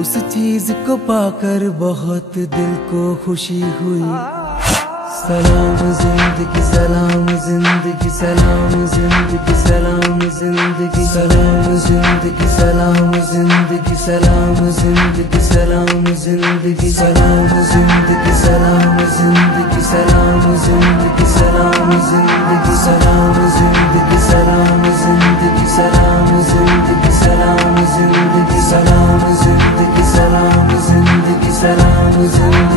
उस चीज को पाकर बहुत दिल को खुशी हुई। सलाम जिंदगी सलाम जिंदगी सलाम जिंदगी सलाम जिंदगी सलाम जिंदगी सलाम जिंदगी सलाम जिंदगी सलाम जिंदगी सलाम जिंदगी सलाम जिंदगी सलाम जिंदगी सलाम जिंदगी सलाम जिंदगी सलाम जिंदगी सलाम जिंदगी सलाम जिंदगी सलाम जिंदगी सलाम जिंदगी सलाम जिंदगी